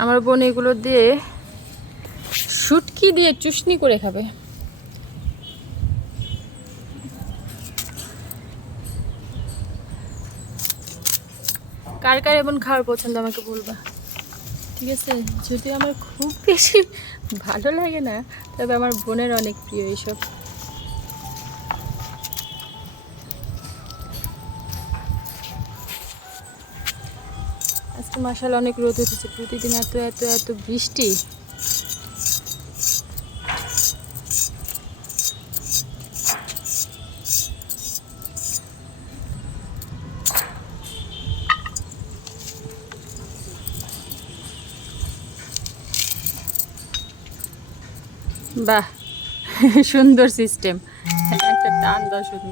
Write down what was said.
আমার বোন এগুলো দিয়ে শুটকি দিয়ে চুষনি করে খাবে। কার কার এমন খাওয়ার পছন্দ আমাকে বলবা, ঠিক আছে? যদিও আমার খুব বেশি ভালো লাগে না, তবে আমার বোনের অনেক প্রিয় এইসব। আজকে মাশাআল্লাহ অনেক রোদ উঠেছে, প্রতিদিন এত এত এত বৃষ্টি। বাহ, সুন্দর সিস্টেম, একটা টান দাও শুধু।